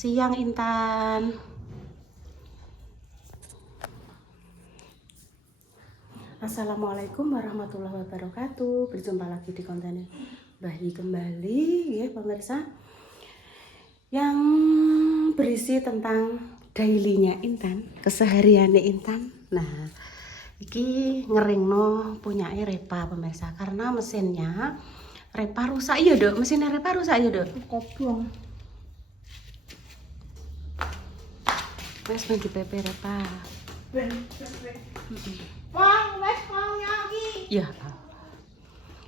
Siang Intan. Assalamualaikum warahmatullahi wabarakatuh. Berjumpa lagi di konten Bayi kembali ya pemirsa, yang berisi tentang dailynya Intan, kesehariannya Intan. Nah, iki ngeringno punyanya Repa pemirsa, karena mesinnya Repa rusak. Iya dok, mesinnya Repa rusak ya dok. Kobong. Wes bagi PP Repa. Wong, wes wongnya iki. Ya.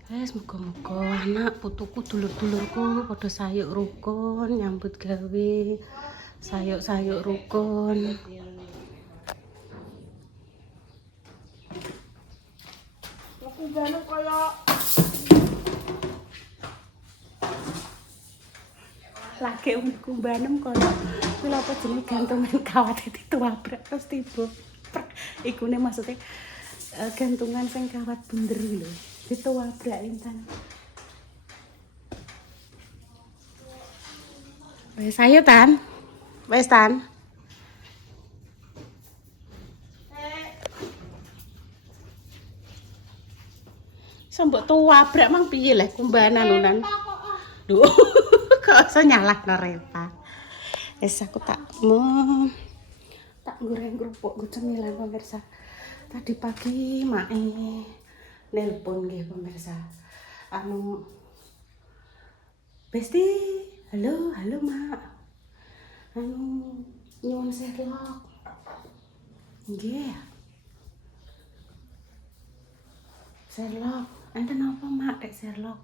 Wes muga-muga anak putuku dulur-dulurku padha sayuk rukun nyambut gawe. Sayuk-sayuk rukun. Aku jane kaya Lagi kumbanem kono. Kuwi lha apa jenenge gantungan kawat dituabrak terus tiba. Ikune maksudnya gantungan sing kawat bunder lho. Dituabrak Intan. Wes ayo Tan. Wes Tan. Sambok tuabrak mang piye leh kumbanan nunan. Duh, kok iso nyalahno Repa. Wes aku tak goreng kerupuk ku cemilan pemirsa. Tadi pagi mae nelpon nggih pemirsa. Besti, halo Mak. Nyuwun Sherlock. Nggih. Sherlock, enten apa Mak Dek Sherlock?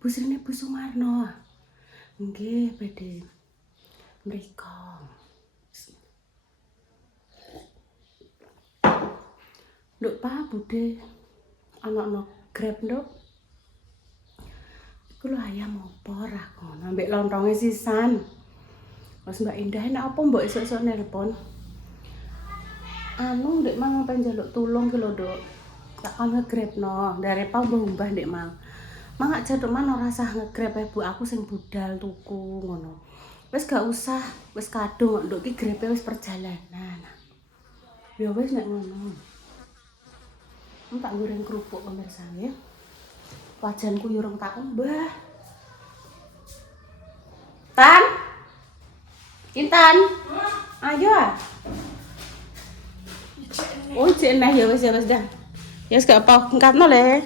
Busrine Bu Sumarno. Nggih, badhe mriko. Nduk Pak budhe ana Grab nduk. Iku lho ayam opor aku, ambek lontonge sisan. Mas Mbak Indah nek apa mbok esuk-esuk nelpon? Ndek mang pengen njaluk tulung ki lho, Nduk. Tak kon nge-grabno, dari Pak mbah ndek mang. Mang aja Nduk man ora usah nge-grab Bu, aku sing budal tuku ngono. Wis gak usah, wis kadung Nduk ki grepe wis perjalanan. Ya wis nek ngono. Tak goreng kerupuk pemirsa ya. Wajanku yo urung tak umbah. Tan? Intan? Ayo ah. Oh, cek nah ya wis dah. Ya wis gak apa ngkatno le.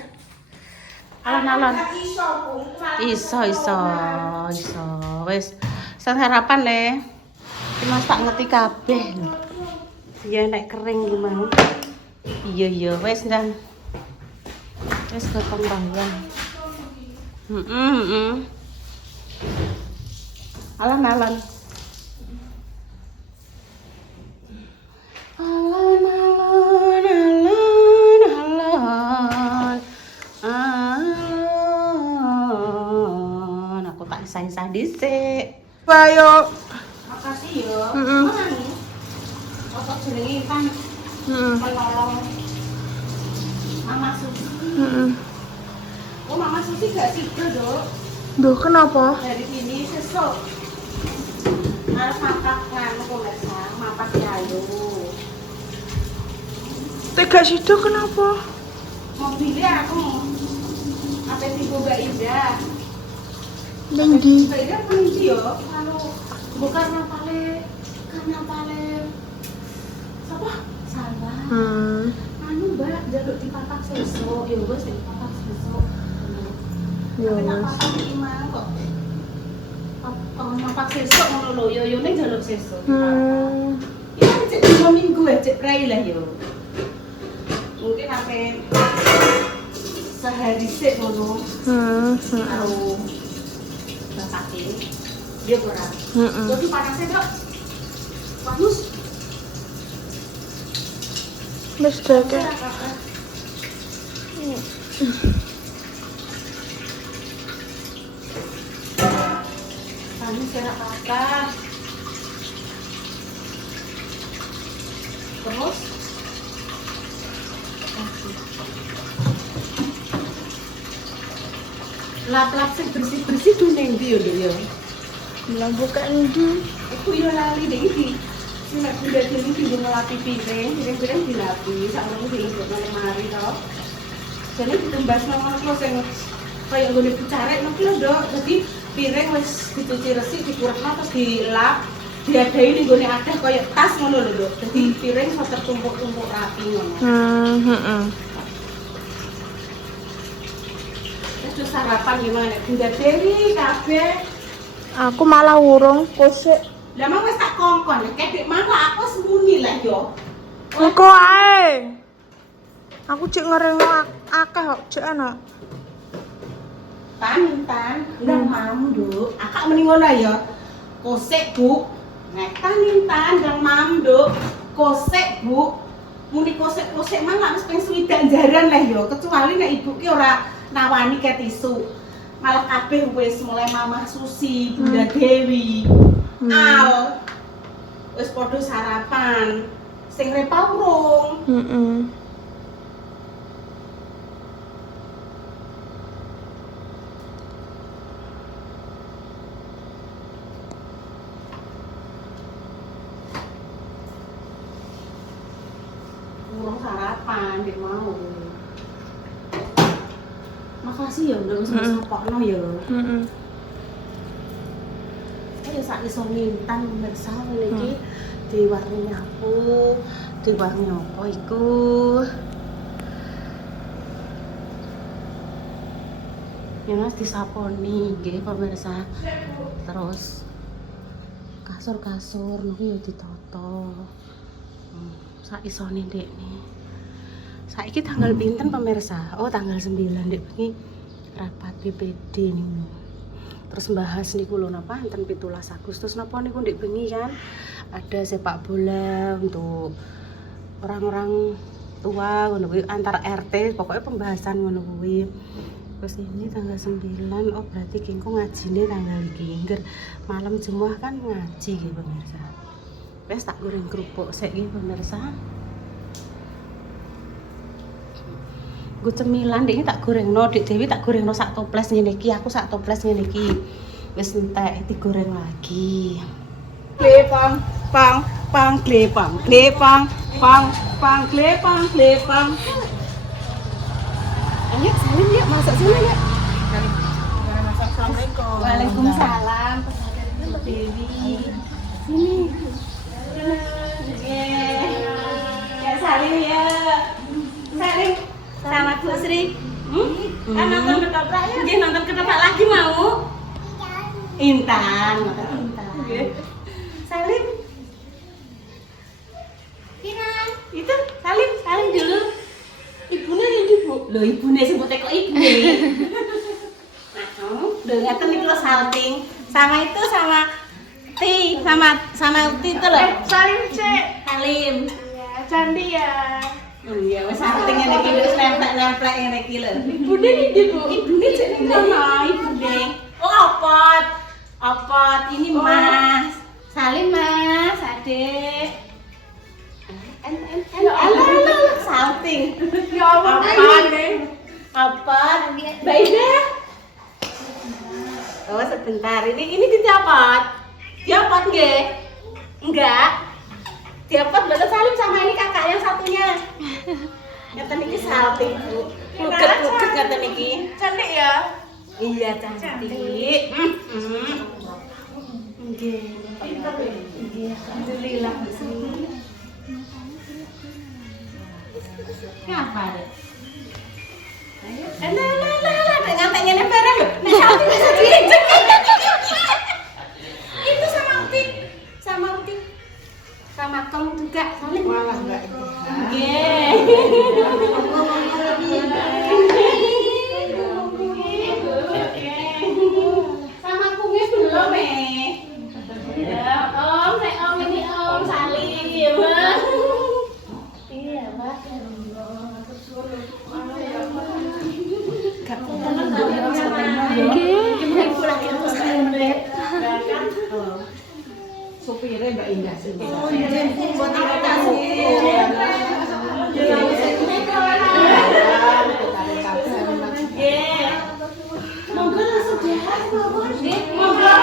Alon-alon. Iso. Wis sarapan le. Iki Mas tak ngerti kabeh. Ya nek kering ki mau. Iya wis dan wis gotong bayang. Alon-alon. Aku tak isah-isah dhisik. Ayo. Makasih yo. Mana nih? Otot jenenge kan menolong Mama Susi. Oh, Mama Susi gak tidur, Dok. Duh, kenapa? Dari sini sesuk. Harus mapak nganu pemirsa, mapak yayu. Tega situ kenapa? Mobilnya aku apa sih Mbak Indah? Ning di. Mbak Indah pergi yo. Bukan karena apa? Salah. Mbak jaluk dipapak sesuk, ya wis dipapak sesuk. Ya Tapi nak wis. papak iki mang kok. Mapak sesuk ngono lho, yo ning jaluk sesuk. Ya cek 2 minggu ya cek prai lah yo. Mungkin sampai sehari sik ngono. Tahu masakin dia kurang. Jadi panasnya Dok. Panas. Wis dake. Panas ya apa? Terus lap-lap sing bersih-bersih tuh neng ndi yo Nduk ya. Bilang buka ndi. Iku yo lali deh iki. Nek bunda dhewe iki ngelapi piring dilapi, sakmono dilebokno lemari to. Jane ditumbas nang ngono sing kaya nggone bucarek ngono lho, Nduk. Dadi piring wis dicuci resik, dikurepno terus dilap, diadahi ning nggone akeh kaya tas ngono lho, Nduk. Dadi piring iso tertumpuk-tumpuk rapi ngono. Heeh. Terus sarapan gimana? Bunda Dewi kabeh. Aku malah urung kosek. Lah mang wis tak kongkon, kedek malah aku sembunyi lah yo. Engko ae. Aku cek ngerengno akeh kok cek ana. Tan, udah mau, Nduk. Akak mending ngono ya. Kosek, Bu. Ngetan Tan, ndang mam, Nduk. Kosek, Bu. Muni kosek-kosek mang lak wis ping 7 jaran lah ya, kecuali nek ibu ki ora nawani ke tisu. Malah kabeh wis mulai Mama Susi, Bunda Dewi, Al. Wis padha sarapan. Sing repa urung. Heeh. Urung sarapan, Dik mau. Makasih ya Nduk wis sapokno ya. Heeh. Ya sak iso mintan pemirsa ngene iki diwarni nyapu, diwarni apa iku. Ya Mas disaponi nggih pemirsa. Terus kasur-kasur niku ya ditata. Sak isone Ndekne. Saiki tanggal pinten pemirsa? Oh, tanggal 9 Ndek bengi rapat BPD niku. Terus bahas niku lho napa enten 17 Agustus napa niku Ndek bengi kan ada sepak bola untuk orang-orang tua ngono kuwi antar RT, pokoknya pembahasan ngono kuwi. Terus ini tanggal 9, oh berarti kengko ngajine tanggal iki. Ngger malam Jumat kan ngaji nggih pemirsa. Wes tak goreng kerupuk sik nggih pemirsa. Gue cemilan Dik tak gorengno, Dik Dewi tak gorengno sak toples ngene iki, aku sak toples ngene iki. Wis entek digoreng lagi. Glepang, pang, glepang, glepang. Ayo salim yuk, masak sini yuk. Assalamualaikum. Waalaikumsalam. Mbak Dewi. Sini. Ya salim ya. Salim sama Bu Sri. Kan nonton ketoprak ya? Nggih, nonton ketoprak lagi mau? Intan, nonton Intan. Salim. Piran. Itu salim dulu. Ibunya yang ibu. Loh, ibunya sebutnya kok ibu. Udah ngeten iki lho salting. Sama itu sama Ti, sama Uti itu loh. Salim cek. Salim. Ya, candi ya. Oh iya, wis salting ngene iki wis nemplek ngene iki lho. Ibune ndi, Bu? Ibune cek ngono, ibune. Oh, opot. Ini Mas. Salim Mas, Adik. Salting. Ya Allah, Opot. Mbak Ida. Oh, sebentar. Ini dicopot. Diopot nggih? Enggak. Diopot Mbak Salim sama ini kakak yang satunya. Ngeten iki salting, Bu. Luget ngeten iki. Cantik ya? Iya, cantik. Nggih. Pinter ya? Nggih, alhamdulillah. Ngapa, Dek? Lah, ngantek ngene bareng lho. Nek salting bisa diinjek. Itu sama Uti. Sama Tom juga. Saling Malah enggak itu. nggih. Sama kumis belum ya, Om, ini Om Salim. Iya, Pak. Gak tenan to ya sampeyan yo. Gimana iku lagi terus kaya menit. Supire Mbak Indah sih. Oh, iya, buat monggo langsung dihas, monggo.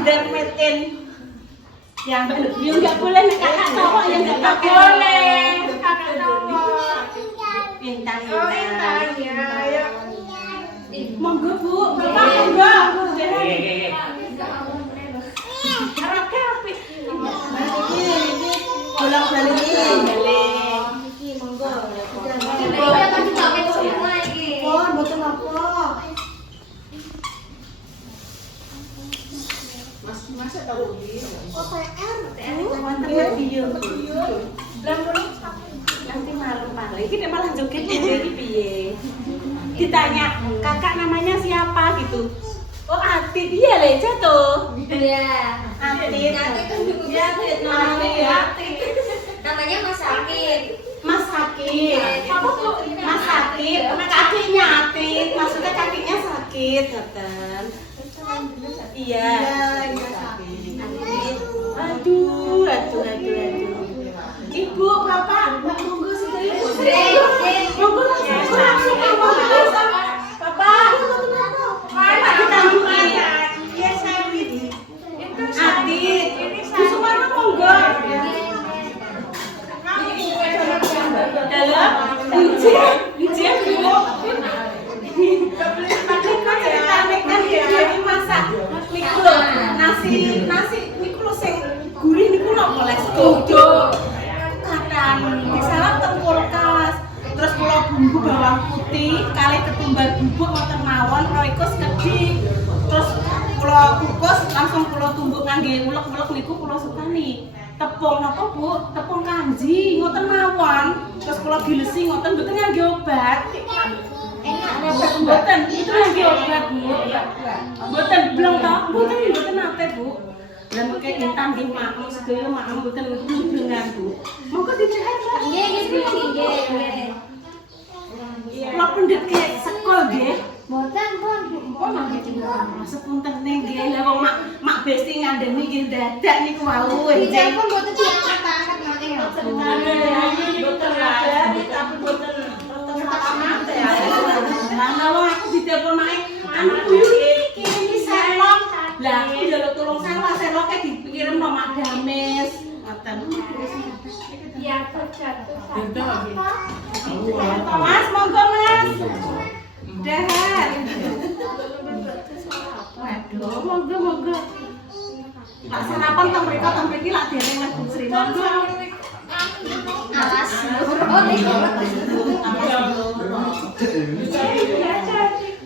Gender made in yang nggak boleh nih kakak cowok yang nggak boleh kakak cowok bintang ya. monggo bu bapak monggo bolak balik ini monggo betul apa Masa tahu ini? OTR video. Nanti malam ini malah joget jadi piye? Ditanya kakak namanya siapa gitu. Oh Atit iya le jatuh. Iya. Atit. Ya, namanya Atit. Namanya Mas Sakit. Mas Sakit. Apa tuh? Mas Sakit. Kakinya Atit. Maksudnya kakinya sakit, Dokter. Iya. Aduh. Ibu, bapak, monggo sudah ibu. Monggo langsung bapak. Bapak ditangguhin. Iya, saya ini. Adit. Kusumana monggo. Dalam. Ujian Bu. Masak nasi niku lho sing gurih niku lho boleh sedodo kadang disalap teng kulkas terus kula bumbu bawang putih kalih ketumbar bubuk wonten mawon roiko sekedhik terus kula kukus langsung kula tumbuk ngangge ulek-ulek niku kula sukani tepung napa Bu tepung kanji ngoten mawon terus kula bilesi ngoten mboten ngangge obat Mboten, itu lagi obat Bu. Mboten belum tahu, mboten nate Bu. Lah mengke intan nggih maklum sedaya maklum mboten dengan Bu. Monggo dicehat Pak. Nggih. Kula pendet ke sekol nggih. Mboten pun mangke Sepunten nggih. Lah wong mak besti ngandani nggih dadak niku wau. Iya pun mboten diangkat-angkat nate ya. Mboten ada, tapi mboten Nah, aku ditelepon mae, anu kuyu iki kirim selok. Lah aku njaluk tulung seloknya dikirim nang Madames. Ngoten. Iya, terjatuh. Mas, monggo Mas. Dahar. Waduh, monggo. Lak sarapan teng mriki lak dereng nang Bu Sri. Monggo. Alas. Oh, niku.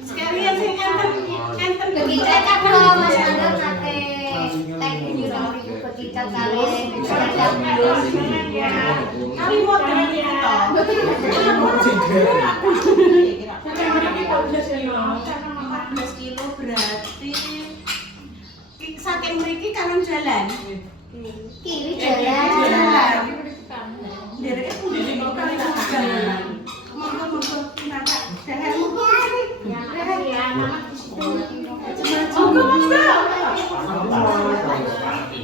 Sekalian sing enten Begitu kalau Mas Mandor nate teknik juga begitu kali kali modern iki to. 14 kilo berarti saking mriki kanan jalan. kiri jalan. Derek pundi kali jalan. Monggo Kakak. Dahar monggo.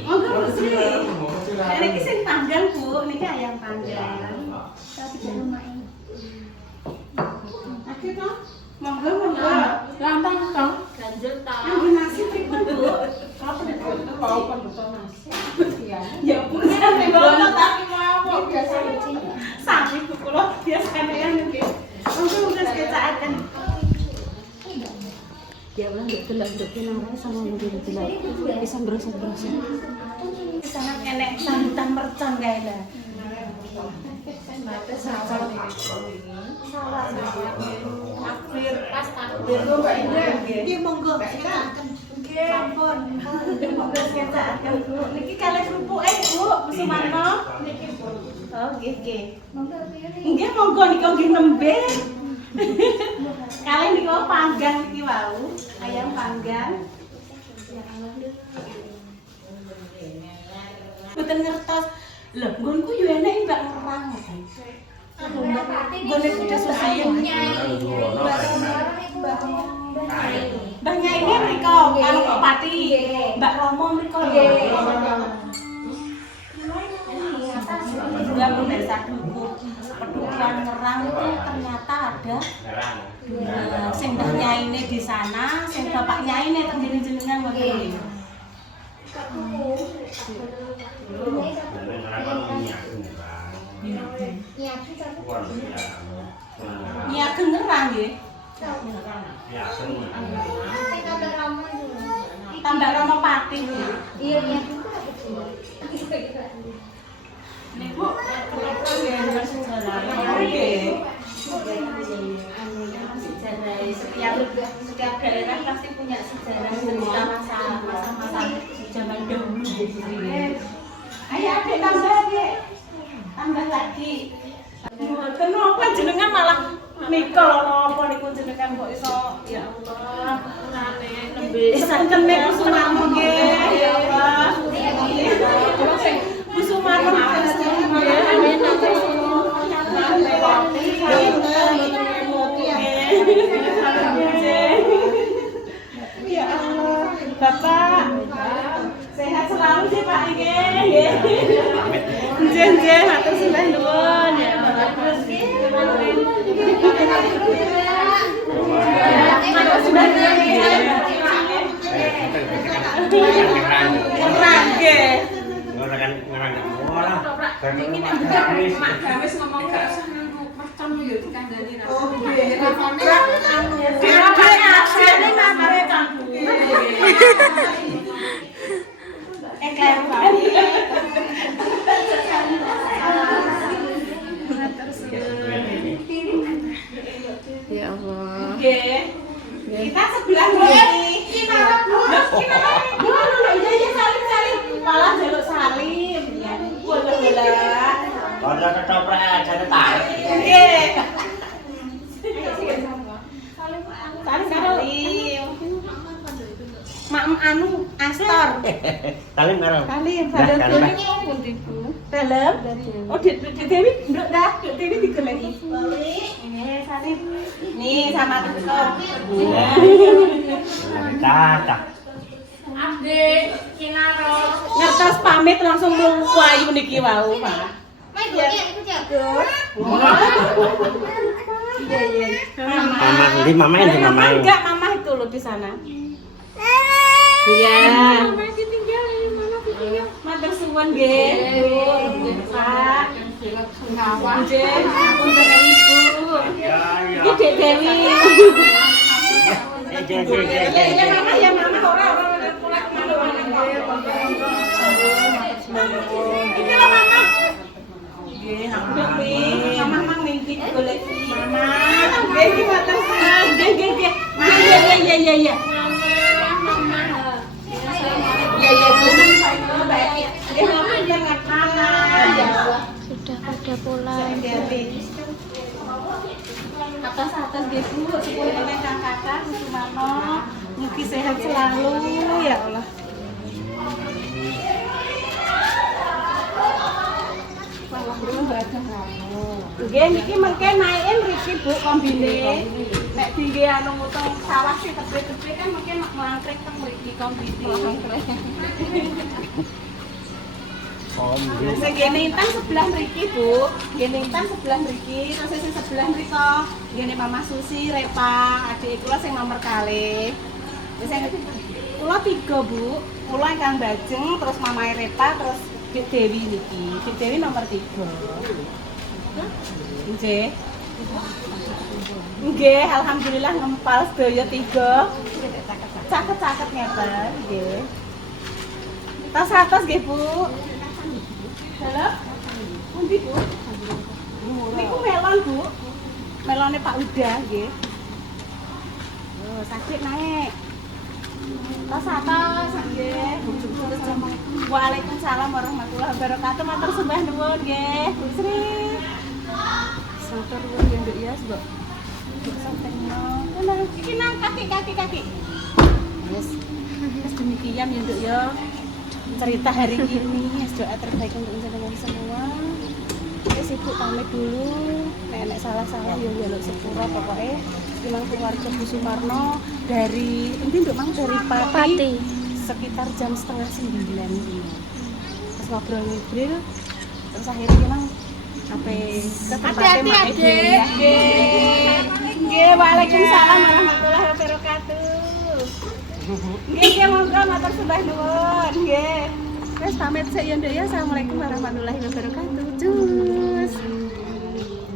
Monggo Bu Sri. Niki sing panggang Bu, niki ayam panggang. Tapi jangan main. Oke toh? Monggo. Gampang dong. Ganjel ta. Yang nasi pripun Bu? Apa nek mau betul nasi? Ya pun sampe bono tapi mau biasa. Sami Bu kula biasane yang nggih. Monggo kecakaken. Ya ulah nggak delok-delok nang sama ndelok-delok. Bisa brosot-brosot. Sangat enek sambutan mercon kae lah. Takbir, pas takbir Mbak Indah nggih. Nggih monggo kecakaken. Nggih ampun. Monggo kecakaken Bu. Niki kalih krupuke Bu, Sumarno. Niki Bu. Oh nggih. Nggih monggo nika nggih nembe. Kalian niku panggang niki wau, ayam panggang. Mboten ngertos. Lho, nggonku yo enek Mbak ngerang. Nggon sudah selesai. Mbak Nyai ini mriko karo Pak Pati. Mbak Romo mriko lho. Juga pemirsa dulu. Pedukuhan ngerang itu ternyata ada sing Mbah Nyai ini di sana, sing Bapak Nyai ini teng jenengan ngoten. Nyiapkeun ngerang nggih. Tambah rama pati. Iya, iya. Niku setiap daerah pasti punya sejarah cerita masa zaman dahulu. Ayo adik tambah adik, tambah lagi. Kenapa jenengan malah mikir apa niku jenengan kok iso ya Allah nembe sakene kusumarno nggih ya Allah. Kusumarno nggih amin ya Allah. Bapak sehat selalu sih Pak nggih. Nggih, matur sembah nuwun ya. Ya Allah. Kita sebelah nih. Iya salim. Malah jaluk salim. Bola-bola. Ora ketoprak aja tarik. Nggih. Salim. Mak anu Astor. Salim karo. Salim. Dalam. Oh, Dik Dewi nduk dah. Dik Dewi digoleki. Ini salim. Nih sama Tuko. Cacak. Adik, Kinaro. Ngertos pamit langsung mluwayu niki wau, Pak. Ikut ya. Iya. Mama, di mamain, di Mama mamain. enggak, Mama itu loh di sana. Iya. Matur suwun nggih. Pak. Nggih, punten Ibu. Iki Dek Dewi. Ya Mama ora pulang kemana-mana nggih. Iki lho Mama. Nggih, Mama mang niki goleki. Mama. Nggih, iki matur suwun. Nggih. Iya. Sudah pada pulang. Atas gitu, sepuluh kakak Kusumarno, mugi sehat selalu ya Allah. Nggih niki mengke naikin mriki Bu kombine. Nek dingge anu mutong sawah sih tebre-tebre kan mengke mangkrek teng mriki kombine. Sing ngene intan sebelah mriki Bu. Ngene intan sebelah mriki, terus sing sebelah mriko ngene Mama Susi, Repa, adik kula sing nomor kalih. Wis sing kula 3 Bu. Kula ingkang Bajeng, terus Mamae Repa, terus Dik Dewi niki. Dik Dewi nomor 3. Nggih. Nggih, alhamdulillah ngempal sedaya 3. Caket-caket ngeten, nggih. Tas atas nggih Bu. Halo? Pundi Bu? Niku melon Bu. Melone Pak Uda nggih. Oh, sakit naik. Tas atas nggih. Waalaikumsalam warahmatullahi wabarakatuh. Matur sembah nuwun nggih. Bu Sri. Matur nuwun ya Nduk ya, Mbok. Iki nang kaki. Wis demikian ya Nduk ya. Cerita hari ini, doa terbaik untuk jenengan semua. Wis Ibu pamit dulu. Nek salah-salah ya njaluk sepura pokoknya. Ilang keluarga Kusumarno dari Nduk Mang dari Pati. Sekitar jam 8:30 ini. Terus ngobrol-ngobrol terus akhirnya memang ke tempatnya Mak Ibu. Nggih, waalaikumsalam warahmatullahi wabarakatuh. Nggih, monggo matur sembah nuwun. Nggih. Wes pamit sik ya, Nduk ya. Assalamualaikum warahmatullahi wabarakatuh. Cus.